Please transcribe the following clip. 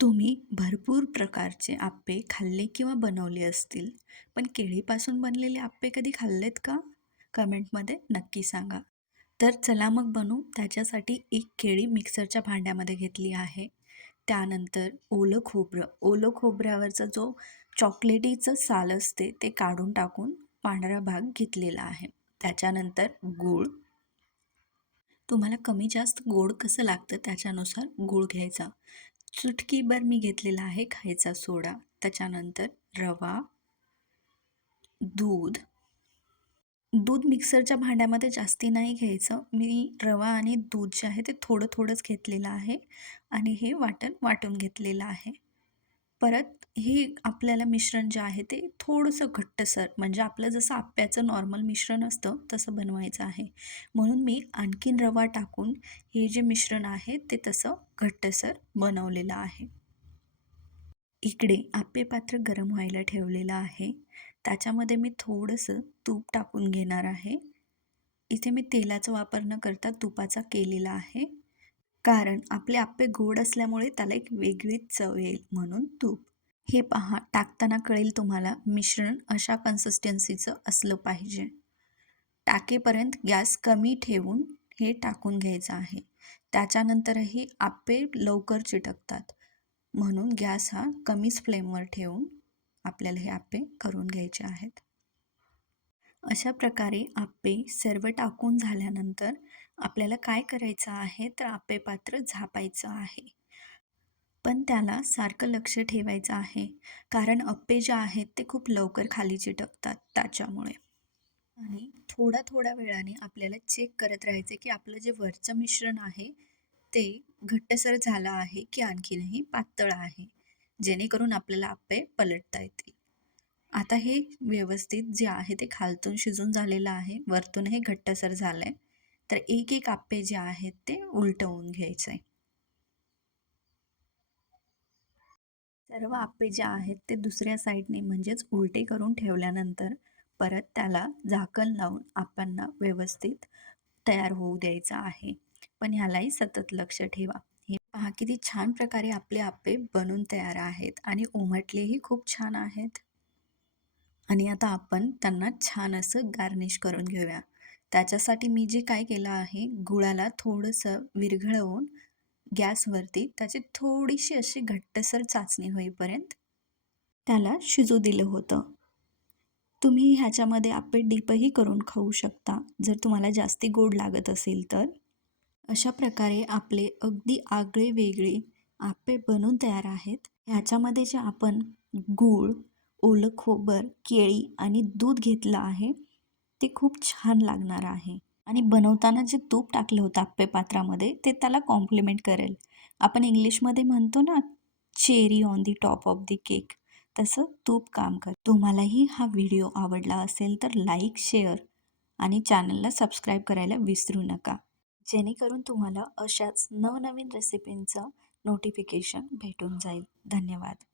तुम्ही भरपूर प्रकारचे आप्पे खाल्ले किंवा बनवले असतील, पण केळीपासून बनलेले आप्पे कधी खाल्लेत का? कमेंटमध्ये नक्की सांगा. तर चला मग बनवू. त्याच्यासाठी एक केळी मिक्सरच्या भांड्यामध्ये घेतली आहे. त्यानंतर ओलं खोबऱ्यावरचा जो चॉकलेटीचं साल असते ते काढून टाकून पांढरा भाग घेतलेला आहे. त्याच्यानंतर गूळ, तुम्हाला कमी जास्त गोड कसं लागतं त्याच्यानुसार गूळ घ्यायचा. चुटकीभर मी घेतलेला आहे खायचा सोडा. त्याच्यानंतर रवा, दूध. दूध मिक्सरच्या भांड्यामध्ये जास्ती नाही घ्यायचं. मी रवा आणि दूध जे आहे ते थोडंच घेतलेलं आहे आणि हे वाटून घेतलेलं आहे. परत हे आपल्याला मिश्रण जे आहे ते थोडंसं घट्टसर, म्हणजे आपलं जसं आप्याचं नॉर्मल मिश्रण असतं तसं बनवायचं आहे. म्हणून मी आणखीन रवा टाकून हे जे मिश्रण आहे ते तसं घट्टसर बनवलेलं आहे. इकडे आप्पे पात्र गरम व्हायला ठेवलेलं आहे. त्याच्यामध्ये मी थोडंसं तूप टाकून घेणार आहे. इथे मी तेलाचा वापर न करता तुपाचा केलेला आहे. कारण आपले आप्पे गोड असल्यामुळे त्याला एक वेगळीच चव येईल म्हणून तूप. हे पहा, टाकताना कळेल तुम्हाला मिश्रण अशा कन्सिस्टन्सीचं असलं पाहिजे. टाकेपर्यंत गॅस कमी ठेवून हे टाकून घ्यायचं आहे. त्याच्यानंतरही आप्पे लवकर चिटकतात. म्हणून गॅस हा कमीच फ्लेमवर ठेवून आपल्याला हे आप्पे करून घ्यायचे आहेत. अशा प्रकारे आप्पे सर्व टाकून झाल्यानंतर आपल्याला काय करायचं आहे तर आप्पे पात्र झापायचं आहे. पण त्याला सारखं लक्ष ठेवायचं आहे, कारण आप्पे जे आहेत ते खूप लवकर खाली चिटकतात त्याच्यामुळे. आणि थोड्या वेळाने आपल्याला चेक करत राहायचे की आपलं जे वरचं मिश्रण आहे ते घट्टसर झालं आहे की आणखीनही पातळ आहे, जेणेकरून आपल्याला आप्पे पलटता येतील. आता हे व्यवस्थित जे आहे ते खालतून शिजून झालेलं आहे, वरतूनही घट्टसर झालं आहे. तर एक आप्पे जे आहेत ते उलटवून घ्यायचे. सर्व आप्पे जे आहेत ते दुसऱ्या साईडने म्हणजेच उलटे करून ठेवल्यानंतर परत त्याला झाकण लावून आप्पांना व्यवस्थित तयार होऊ द्यायचं आहे. पण ह्यालाही सतत लक्ष ठेवा. हे पहा किती छान प्रकारे आपले आप्पे बनून तयार आहेत आणि उमटलेही खूप छान आहेत. आणि आता आपण त्यांना छान असं गार्निश करून घेऊया. त्याच्यासाठी मी जे काय केलं आहे, गुळाला थोडंसं विरघळवून गॅसवरती त्याची थोडीशी अशी घट्टसर चाचणी होईपर्यंत त्याला शिजू दिलं होतं. तुम्ही ह्याच्यामध्ये आप्पे डीपही करून खाऊ शकता, जर तुम्हाला जास्ती गोड लागत असेल तर. अशा प्रकारे आपले अगदी आगळे वेगळे आप्पे बनून तयार आहेत. ह्याच्यामध्ये जे आपण गूळ, ओलं खोबर, केळी आणि दूध घेतलं आहे ते खूप छान लागणार आहे. आणि बनवताना जे तूप टाकलं होतं आप्पे पात्रामध्ये ते त्याला कॉम्प्लिमेंट करेल. आपण इंग्लिशमध्ये म्हणतो ना, cherry on the top of the cake, तसं तूप काम कर. तुम्हालाही हा व्हिडिओ आवडला असेल तर लाईक, शेअर आणि चॅनलला सबस्क्राईब करायला विसरू नका, जेणेकरून तुम्हाला अशाच नवनवीन रेसिपींचं नोटिफिकेशन भेटून जाईल. धन्यवाद.